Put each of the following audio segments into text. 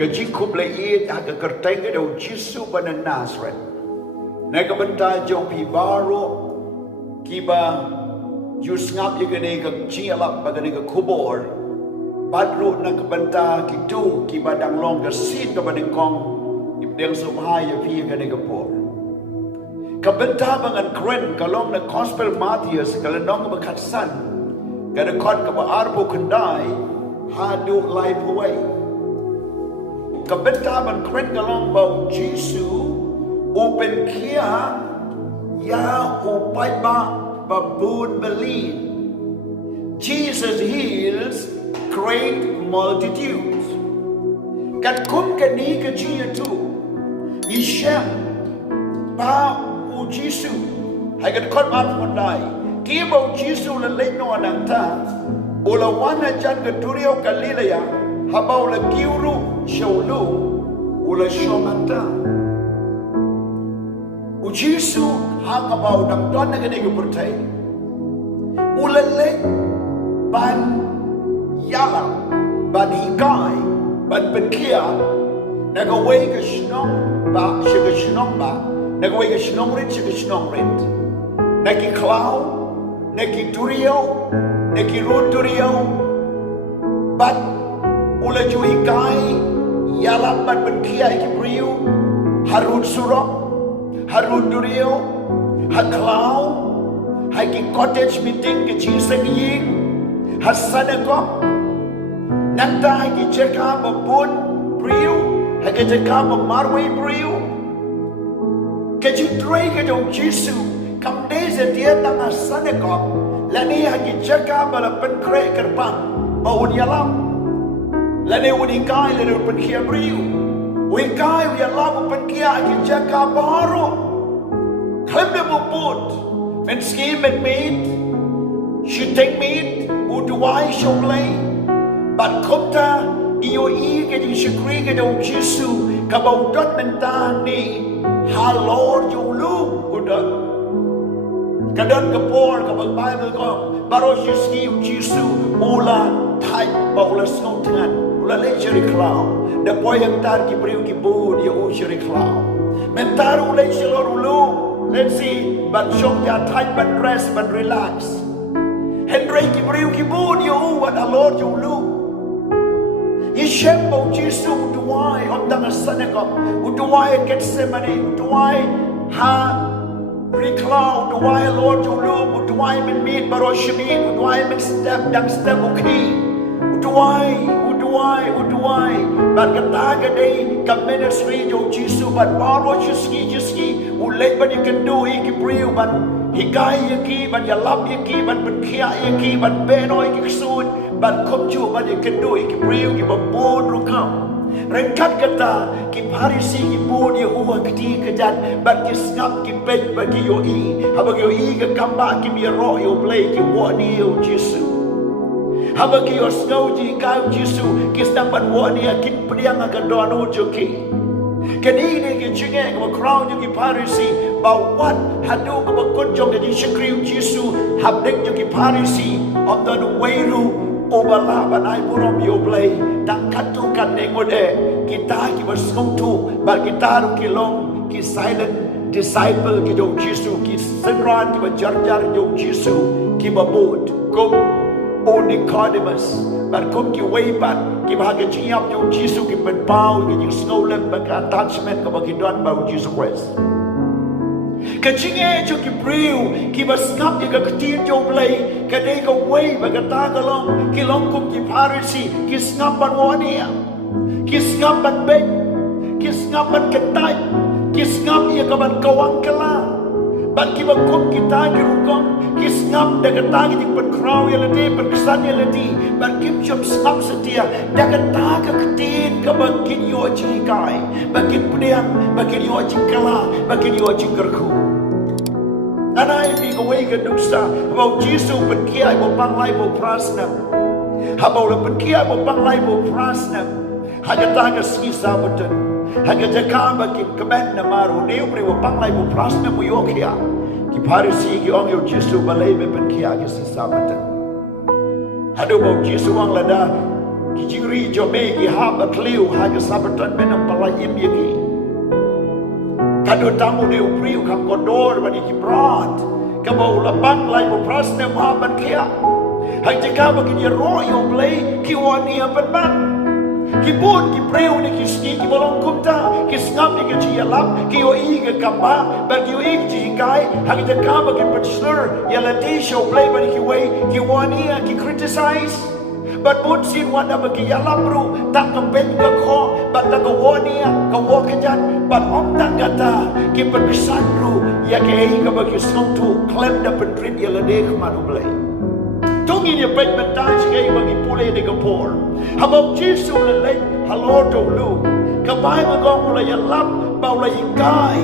Kajikup lagi agak kerteng ke dau Jisu pada Nazareth. Naga benta jong pi baru kiba jus ngap ye gane ke cialap pada ne ke kubur. Badru nak benta kitu kiba dang long ke sin ke pada kong ibdeng sumhai ye pi gane ke por. Kabenta bangan keren kalong na gospel Matthias kalenong bekatsan. Kada kon ke arbo kendai hadu lai puai. Kabenta ban keren kalong bau Jisu open kia ya paidbah babun byllien. Jesus heals great multitudes. Kat kum kani ke tu isya pa u Jisu hai kat kon man mondai ki bau Jisu le no ananta ola wana jan ke turio Galilea habau la kiuru sholu ula shomanta u Jisu hang abau dam don na gane ke pertai ula le ban yala ban hikai ban penkia na ga wei ke shnong ba shiga shnong ba na ga wei ke shnong rit shiga shnong rit na ki klau na ki turio na ki ro turio bat ula ju hikai yala ban penkia ki priu harut surok harut turio haklau hai ki cottage meeting ke chisang ying hasana ko nanta hai ki cheka babun priu hai ki cheka marway priu ke ji tray ke do Jisu kam days dia tang hasana ko lani hai ki cheka bala pen kre kerpang baun yalam lani uni kai le pen kia priu ui kai yalam pen kia hai ki cheka baro khambe buput men scheme and meat she take meat uduai shoplay but kopta iyo ke di shikri ke do Jisu kabau dot menta ni ha Lord you lu udah kadan kapor kabau Bible ko baro shiski Jisu ula thai baula snontan ula le jeri klau da boy yang tar ki priu ki bud ya u jeri klau mentaru le shilor lu. Let's see, but show ya tight, but rest, but relax. Henry kibriu kibun you what the Lord you look. Yeshembo Jisu uduai on the synagogue, uduai Gethsemane, uduai ha reclaw, uduai Lord you look, uduai men meet baroshimin, uduai men step okay, uduai. But kataga day ka ministry jo Jisu but baro jiski ulay but you can do iki priu but higay iki but yalap iki but pynkhiah iki but beno iki soon but komju but you can do iki priu ki babon rukam rengkat kata ki parisi ki bod ye uwa kiti kejat but ki snap ki pej bagi yo I habag yo I ka kamba ki mi ro yo play ki wo ni yo Jisu habag yo snow ji ka Jisu ki snap ban wo ni ki priang ka don ujoki kanini ki chinge ko crown ki parisi ba what hadu ko kun jong ki shikri Jisu habdek ki parisi on the way ru obala banai burom yo play tak katu kan ngode kita ki bersong tu ba kita ru ki long ki silent disciple ki do Jisu ki senran ki jar do Jisu ki babut kom Nicodemus but kum ki way back ki bahagi jiap jo Jisu ki pen pau ki you snowlen bak attachment ka bagi don bau Jesus Christ ka jinge jo ki priu ki basngap ki ka tin jo play ka dei ka way bak ta ka long ki long kum ki parisi ki snap ban wonia ki snap ban be ki snap ban ketai ki snap ye ka ban kawang kala ban ki bakum kita ki rukong ki snap da ka ta ki pen crow ye lati pen kesan ye lati ban kim chom snap setia da ka ta ka tin ka bakin yo chi kai bakin pediang bakin yo chi kala bakin yo chi kerku anai bi ka way ka dusta about Jisu pynkhiah mo panglai mo prasna habau le pynkhiah mo panglai mo prasna haga ta ka ski sabutan haga jakamba ki kaben na maru neu pri mo panglai mo prasna mo yo kia ki parisi ki ong yo Jisu balai me pynkhiah ki sisabatan hadu mo Jisu ang lada kijingri jome ki habat liu haga sabatan menang palayim yaki kado tamu de upriu kam kodor bani ki brat kabau labang lai bo prasne maban kia hang jika bagini royo play ki wani ban ki bun ki preu ni ki ski ki bolong kumta ki ngam ni ki jialap ki o i ke kamba bag yo i ji kai hang jika bagin patslur yala di show play bani ki way ki wani ki criticize but pun sin wanda bagi yalap ru tak kempen ke ko but tak ke wani ka wo ke jan but om tak kata ki pesan ru ya ke ka bagi song tu klem da pentrit yala de kemanu play Tungi dia baik mentai sekai bagi pulih di kepor. Habab Jisu lelai halo dulu. Kebai magong mulai yalap bau lay kai.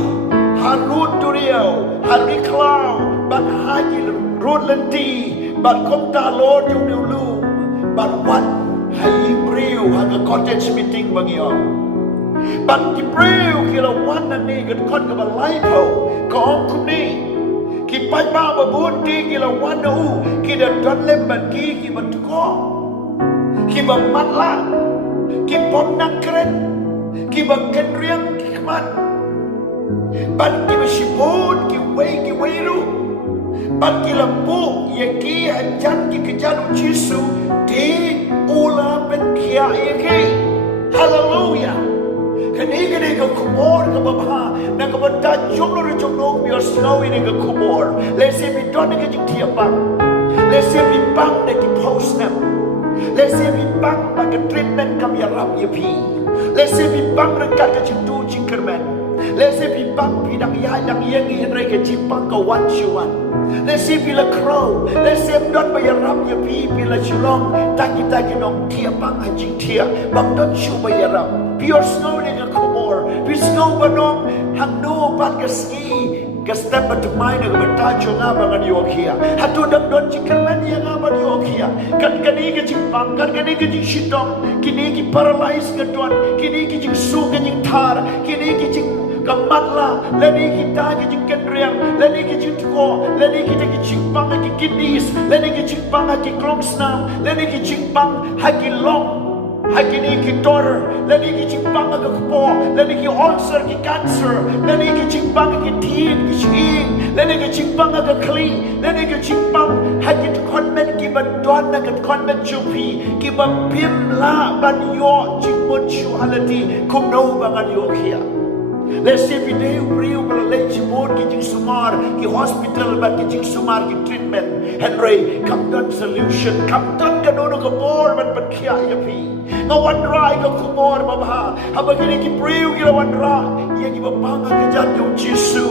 Harut duriau, hari klau, bat haji rut lenti, bat komta lor jung dulu, bat wat hai briu haga cottage meeting bagi orang. Bat di briu kira wan ni kat kon ke balai kau, kau kuni. Ki paidbah babunti ki lawan u ki da don lemban ki batuko ki bamatla ki ponnang keren ki baken riang ki keman ban ki besipun ki weiru ban ki lampu ye ki ajan ki kejan Jisu di ula pynkhiah ye ki hallelujah Kini ke kubur ke bapa, nak ke benda jumlah jumlah biar snow ini ke kubur. Lesi bidon ke jing tiapang, lesi bibang nak ke post nam, lesi bibang bagi treatment kami rap ye pi, lesi bibang rekat ke jing tu jing kerman, lesi bibang bidang yang yang ke jipang ke wan shuan. Lesi bila crow, lesi bidon bayar rap ye pi bila chulong, taki nong tiapang anjing tiap, bang don shu bayar rap. Pure snow ni ke kumor, pure snow banong hangno pat ke ski, ke step batu main ke betajo ngabangan yokia. Hatu dak don cikerman yang ngaban yokia. Kan kini ke cimpang, kan kini ke cing shitong, kini ke paralyze ke tuan, kini ke cing su ke cing tar, kini ke cing kamatla, leni kita ke cing kendriang, leni ke cing tuko, leni kita ke cimpang ke kidis, leni ke cimpang ke kromsna, leni ke cimpang haki long. Hakini ki daughter, lani ki cimpang ke kepo, lani ki ulcer ki cancer, lani ki cimpang ki teen ki shing, lani ki cimpang ke kli, lani ki cimpang haki konmen ki bandon na ke konmen chupi, ki bapim la ban yo cimpun shu halati kumno bangan yo kia. Let's say video real balai cimur ki jing sumar ki hospital bat ki jing sumar ki treatment Henry come done solution come done ka dono ka bor bat pynkhiah ya pi ngawan rai ka kumor baba haba kini ki priu ki lawan rai ya ki babanga ka jan yo Jisu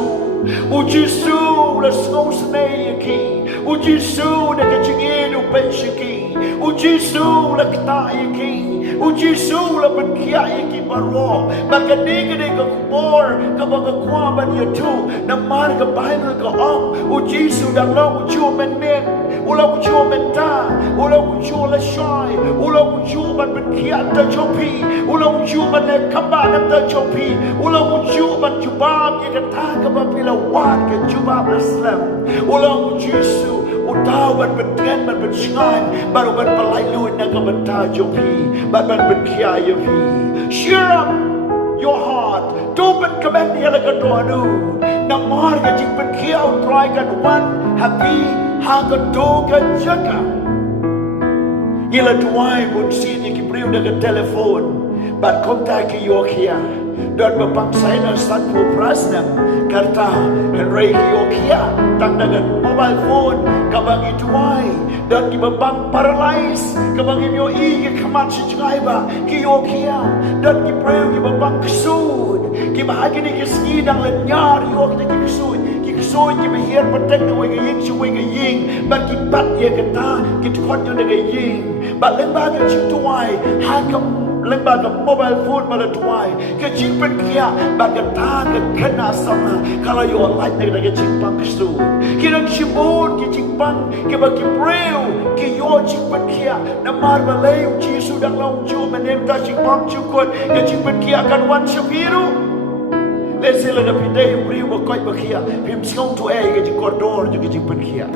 o Jisu la snow snake ki o Jisu na ka jingin u penshiki o Jisu la kta ki o Jisu la pynkhiah ki baro bagani ka kubor kabaga kwaban ya tu na mar ka Bible ka o Jisu dang lo chu men ula chu men ta ula chu la shai ula chu ban pynkhiah ta chopi ula chu ban le kamba na ta chopi ula chu ban jubab ya ka ta ka ba pila wat ka jubab Islam ula Jisu utawan bentian ban benchan baru ban palai luin na ka ban ta chopi ban pynkhiah ya pi cheer up your heart. Tupan kamen niya lagadwanu. Namar ka jing pynkhiah try kan one happy hagadoga jaka. Ila tuwai pun sini ki priu daga telefon. Bat kontak ki yokia. Dan bapangsa na sat po prasnam. Karta Henry ki yokia. Tang daga mobile phone. Kabang ituwai. Dan ki babang paralyze. Kabang imyo igi kamat si chungaiba. Ki yokia. Dan ki priu ki babang kesud. Ki bahagi ni ki skidang lenyar yokia ki kesud. Kisoi ki behir patek na wega ying shuwe ga ying bat ki bat ye kata ki tukon yo na ga ying bat leng ba ga ching tuwai ha ka leng ba ga mobile phone ba la tuwai ka ching pynkhiah bat ga ta ga kena sama kala yo light na ga ching pang kisu ki nang shibun ki ching pang ki ba ki breu ki yo ching pynkhiah na mar ba lay Jisu dang long chu menem ta ching pang chukot ka ching pynkhiah kan wan shapiru Lesi la na pidei briu ba koi ba kia pim skong tu e ga jing kordor ju ga jing pynkhiah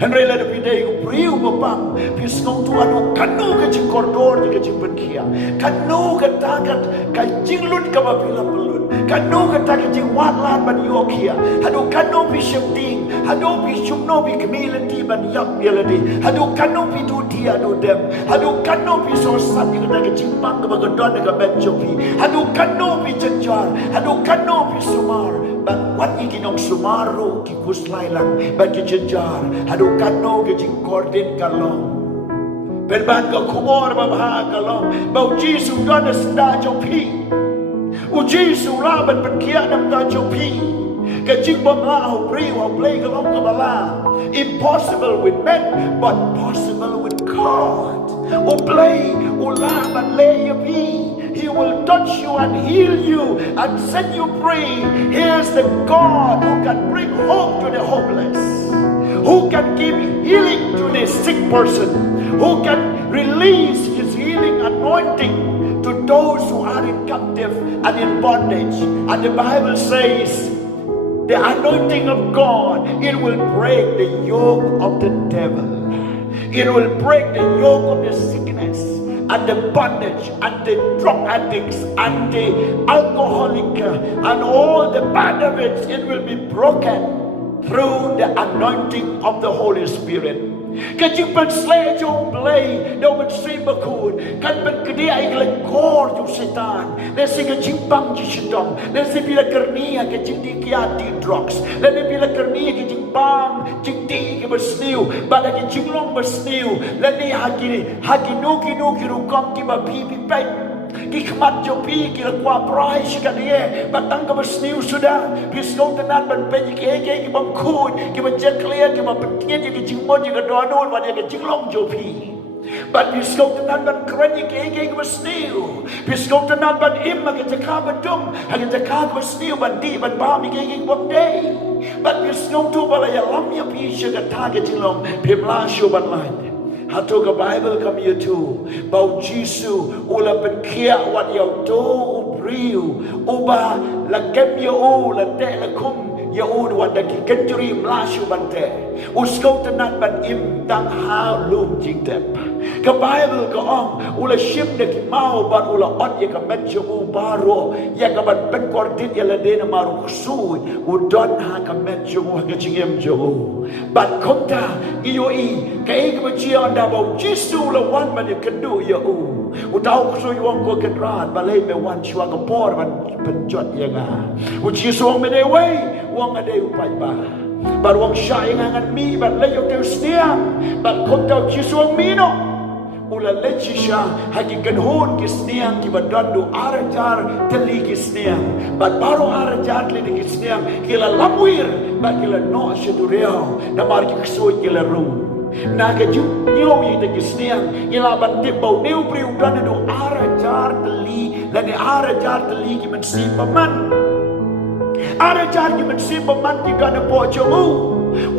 Henry let it be day priu bapang pisngong tu anu kanu ke jing koridor ke jing pynkhiah kanu ke takat ka jinglut ka babila pelut kanu ke takat jing watlan ban yokia hadu kanu pi shemting hadu pi shumno pi community ban yak yeladi hadu kanu pi tu dia do dem hadu kanu pi sosat ke takat jing bang ke bagadon ke benjopi hadu kanu pi jenjar hadu kanu pi sumar ban wat ikinong sumaru ki kuslai lang ban ki jenjar hadu kanu ke jing kordin kalong ben ban ka kumor ba bha kalong bau Jisu don sta jo pi u Jisu la ban pynkhiah nam ta jo pi ka jing bom la ho pri ho play kalong ka bala impossible with men but possible with God u play u la ban le ya pi He will touch you and heal you and set you free. Here's the God who can bring hope to the hopeless, who can give healing to the sick person, who can release His healing anointing to those who are in captive and in bondage. And the Bible says, the anointing of God, it will break the yoke of the devil. It will break the yoke of the sickness and the bondage and the drug addicts and the alcoholic and all the bad habits. It will be broken through the anointing of the Holy Spirit. Kan jing ban slay jo play do ban si bakun kan ban kedia iklan kor jo setan le si ke jing bang ji shidom le si bila kernia ke jing di kia di drugs le bila kernia ke jing bang jing di ke bersniu bada ke jing long bersniu le ni hagi no ki ru kom ki ba pi pai ki khmat jo pi ki la kwa price ka dia batang ka bersniu sudah pisngong tenan ban pe ki ki bam khun ki ban jet clear ki ba pentia ki jing mo ji ka donol ba dia ke jing long jo pi but pisngong tenan ban kren ki bersniu pisngong tenan ban im ka jaka badum ha jaka bersniu ban di ban ba mi ki bam day but pisngong tu bala ya lam ya pi shi ka ta ke jing long pim la shu ban lai Hatu ke Bible kami itu bau Jisu ula pynkhiah wat yau to ubriu uba la kem yo la te la kum yo wat da ki kenjuri mlashu bante uskau tenan ban im tang ha lum jing tep ke Bible ke ong ula shim de ki mau ban ula ot ya ka metjo u baro ya ka ban ben kordit ya la de na maru kusui u don ha ka metjo u ka jingem jo ban konta iyo I ka ke ba chia da bau Jisu la wan ban ya kan du ya u tau kusui wong ko kan rat ba le me wan chwa ka por ban pen jot ya ga u Jisu me de wei wong ade u paidbah ban wong sha ngan mi ban le yo te stiam ban konta Jisu mi no ula lechisha hakikan hon kisniang ki badandu arajar teli kisniang bat baro arajar teli kisniang kila lamuir bat kila no shedureo na mar ki ksoi kila ru na ka ju nyo yi de kisniang ila bat tibau neu priu dandu arajar teli la ni arajar teli ki men si paman arajar ki men si paman ki gana pojo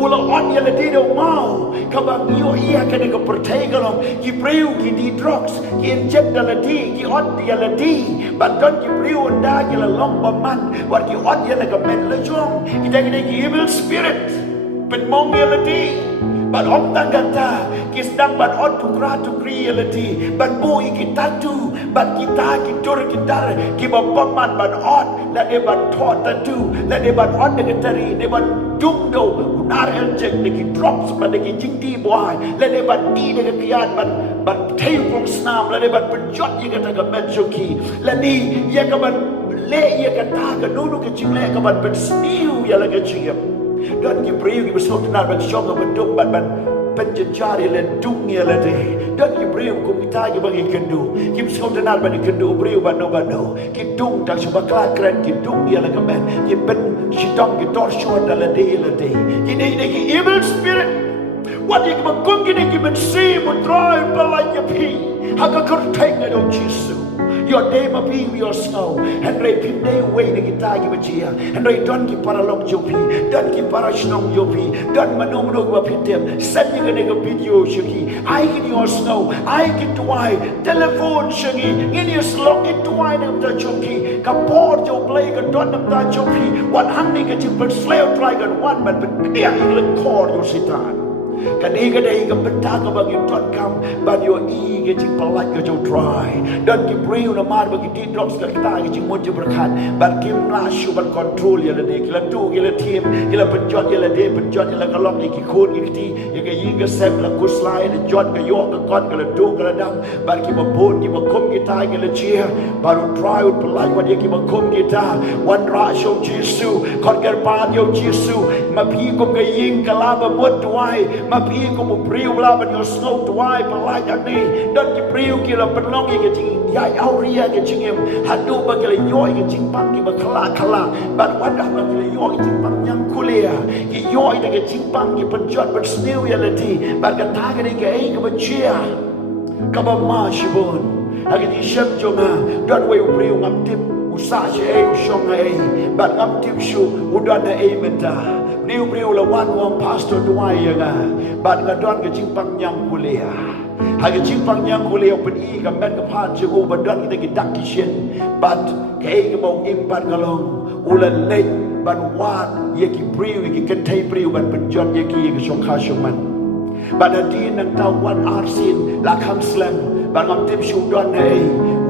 ula on ya le dido mau kabang yo iya ka de pertai galong ki priu ki di drugs ki inject la di ki on ya la di but don ki priu nda ki la long ba man wat ki on ya la ka men la jong ki de ki evil spirit pen mong ya la di but om tangata ki sedang ban on tu kri ya la di ban bu ki tatu ban kita ki tur ki dar ki ba man ban on la de ban thot tatu la de ban on de tari de ban dung do nar eljek de ki drops ban de ki jingti boy la de ban di de ki kian ban tail from snam la de ban penjot ye ka ta menjoki la ni ye ka ban le ye ka ta ka nu ka jing le ka ban ben sniu ya la ka jing dan ki priu ki besok tenar ban shop ban dum ban penjajari le dung ya la de dan ki priu ku kita ki bagi kendu ki besok tenar ban kendu priu ban no ki dung tak cuba klan ki dung ya la ka men ki ben shitong ki torsion da la de ki ki evil spirit what you can go ki ben see mo drive like a pea haka kur take no Jisu your day ma be your snow and ray pin day way ni kita ki bajia and ray don ki para lok jopi don ki para shnong jopi don manom ro ba pitem send you ga video shiki I get your snow I get to why telephone shiki in your slot it to why nam ta joki ka por jo play ga don nam ta jopi what hang ni ga ji but slave try ga one but dia il core your sitan Kan ega dai ka benta ka bagi tot kam ban yo i ke jing palat ka jo dry dan ki breu na mar bagi ti drops ka kita ke jing mon je berkat ban kim la shu ban control ya le de ki la tu ki la team ki la penjot ya la de penjot ya la ka lok ki khon ki ti ya ka yi ka sep la ku slide de jot ka yo ka kot ka la tu ka la dam ban ki ba pon ki ba kom ki ta ki la chia baru dry ut palat wan ya ki ba kom ki ta wan ra show Jisu kot ka pa yo Jisu ma pi kom ka yin ka la ba mot tuai ma pi ko mu priu la ban yo snow tuai palai jak ni dan ki priu ki la penlong ki jing ya au ria ki jing em hadu ba ki la yo ki jing pang ki ba khala ban wan da ba ki la yo ki jing pang yang kulia ki yo ki ki jing pang ki penjot ban snew ya la ti ban ka ta ki ki ai ka ba chia ka ba ma shibon ha ki ti shem jonga dan we priu ngam tip usa che ai shong ai ban ngam tip shu udan ai menta Riu la wan wang pastor tuai ya ga ban ga don ga jingpang nyang kulia ha ga jingpang nyang kulia pen I ga men ga pha che u ban don ga dak ki shen bat ke ga bong im ban ga long ulan le ban wat ye ki priu ki kan thai priu ban pen jot ye ki ga shong kha shong man ban di nang tau wan arsin la kham slam ban ngam tim shu don nei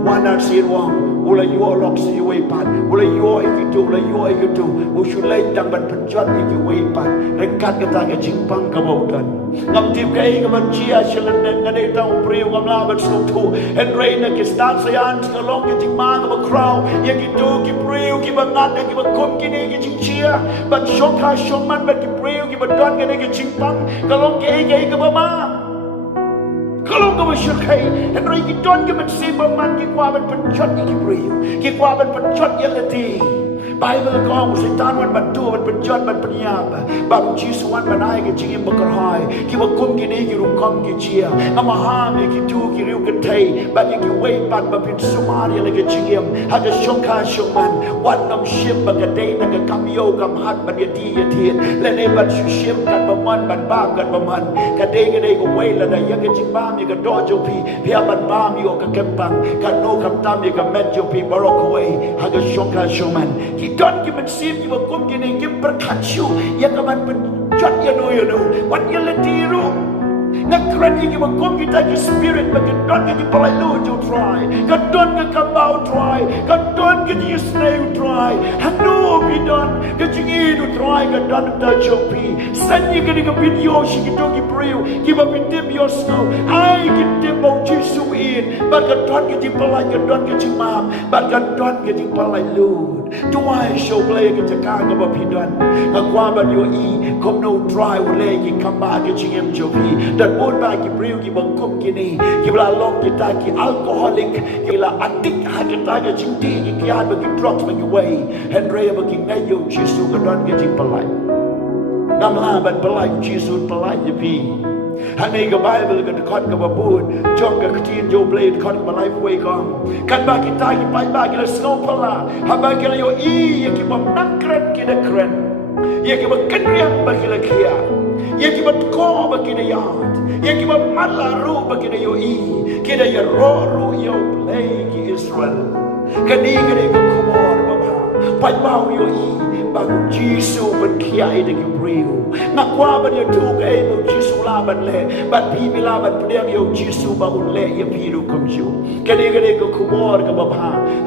wan arsin wang ula yo lok si way pat ula yo ikitu ula yo ikitu usu lai dang ban penjot iki way pat rekat kata ke jingpang ka bautan ngam tip kai ka ban chia shelen ga dei tau priu ngam la ban suk tu en reina ki stan sayan ka long ki jingma ka ba crow ye ki tu ki priu ki ba ngat ki ba kom ki ni ki jing chia ban shok ha shok man ban ki priu ki ba don ga dei ki jingpang ka long ki ka ba ma kalau kau bersyukai, henry kita don kita bersibaman kita akan pencot kita beriu, kita akan pencot yang letih. Bible kau setan wan bantu wan penjot wan penyap bang Jisu wan banai ke jingim berkerhai ki wakum ki ni ki rukom ki chia ngamaham ki tu ki riu ke thai ban ki wei pan ba pin sumari le ke jingim ha ke shongka shongman wan nam shim ba ke dei na ke kam yo kam hat ban ye ti ye thien le ne ban shu shim kan ba man ban ba kan ba man ka dei ko wei la da ye ke jing ba mi ke do jo pi pia ban ba mi yo ke kempang kan no kam tam ye ke met jo pi barok wei ha ke shongka shongman don ki man sim ki wakum ki ni ki berkat shu ya ka man penjot ya no wan ya le tiru ngakran ki wakum ki ta ki spirit ba ki don ki palai lu jo try ka don ki kambau try ka don ki ji snail try hanu bi don ka ji du try ka don ta chopi san ki ni ka video shi ki do ki priu ki ba bi dim your snow ai ki dim bo Jisu in ba ka don ki ji palai ka don ki ji mam ba ka don ki ji palai lu tuai show play ke cakap ke bapidon ngakwa ban yo I kom no try wole ki kamba ke chingem jopi dan bon ba ki priu ki bangkom ki ni ki bla long kita ki alcoholic ki la addict ha kita ke chingti ki kian ba ki drugs ba ki way henry ba ki ngai yo Jisu ka don ke jing palai ngamla ban palai Jisu palai ye pi Hani ke Bible ke dekat ke babun jong ke ketin jo blade dekat ke life way kom kan ba kita ki paidbah ki la snow pala ha ba ki la yo I ye ki bam nakret ki de kren ye ki ba kenriam ba ki la kia ye ki ba ko ba ki de yard ye ki ba mala ru ba ki de yo I ki de ya ro ru yo play ki Israel kan ni ke de ko komor ba paidbah yo I ba Jisu ban kia I de ki brio ngakwa ban yo tu ke mo Jisu la ban le ban pi mi la ban pdem yo Jisu ba un le ye pi ru kom ju kene ko kumor ka ba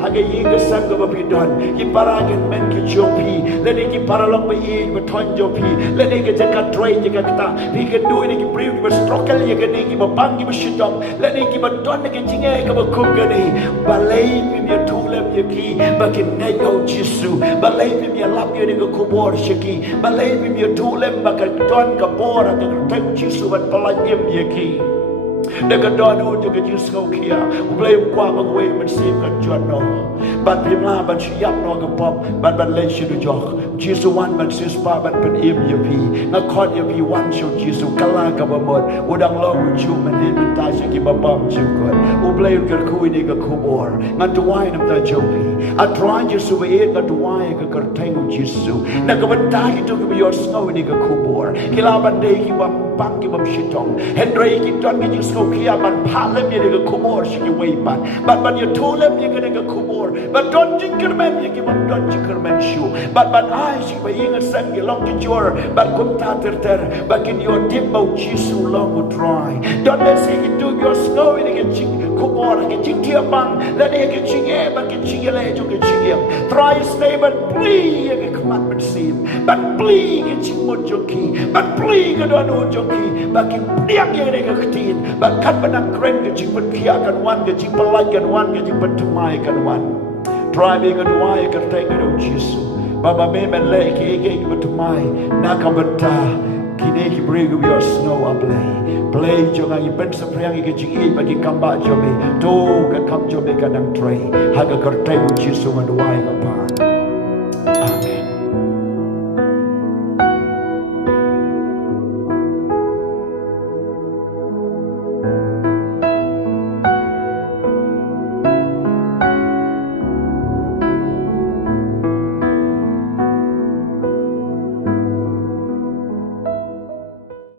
ha ge yi ga sang ka ba pi don ki para gen men ki jo pi le ne ki para long ba yi ba thon jo pi le ne ke ka trai je ka ta pi ke du ne ki brio ki ba strokel ye ke ne ki ba bang ki ba shitong le ne ki ba don ne ke jinge ka ba kum ga ne ba le pi mi tu lem ye ki ba ki ne yo Jisu ba le pi mi lap ye ne ko kumor shiki ba le pi mi tu lem ba ka don ka bora ka tek Jisu ban palai yem ye ki Dekat don u ke Jisu kia u blai kwa ba we man sim ka jot no ban pim la ban siap no ka pop ban le shi du jok Jisu wan ban sis pa ban pen im ye pi na khot ye pi wan show Jisu kala ka ba mod u dang lo u chu man din ban ta shi ki ba bam chu ko u blai ka ku ni ka ku bor ngan tu wai nam ta jo pi a try Jisu we ka tu wai ka ka teng Jisu na ka ban ta ki tu ki your snow ni ka ku bor kila ban de ki ba bang ki bam shitong henry ki don ki Jisu kia ban palem ye ka kumor shi ki wei ban ye tolem ye ka kumor ban don jinker men ye ki ban don jinker men shu ban try si ba ingat sang long ki jor ba kum ta ter ba kin your tip bau Jisu long would try don't let see you do your snow in cái ching ku or cái ching tia bang la de cái ching e ba cái ching le jo cái ching try stay but please cái commandment sim but please cái ching mo jo ki but please cái don o jo ki ba kin piang ye cái tin ba kat ba nang kren cái ching ban kia kan wan cái ching palai kan wan cái ching ban tumai kan wan try me cái duai cái tay cái đâu Jisu Baba me men le ki ege ki batumai nakabata kine ki bring your snow a play jonga i ben sa priang ki jing i ba ki kamba jo me to ka kam jo me ka nang tray ha ka kartai Jisu man wai ma pa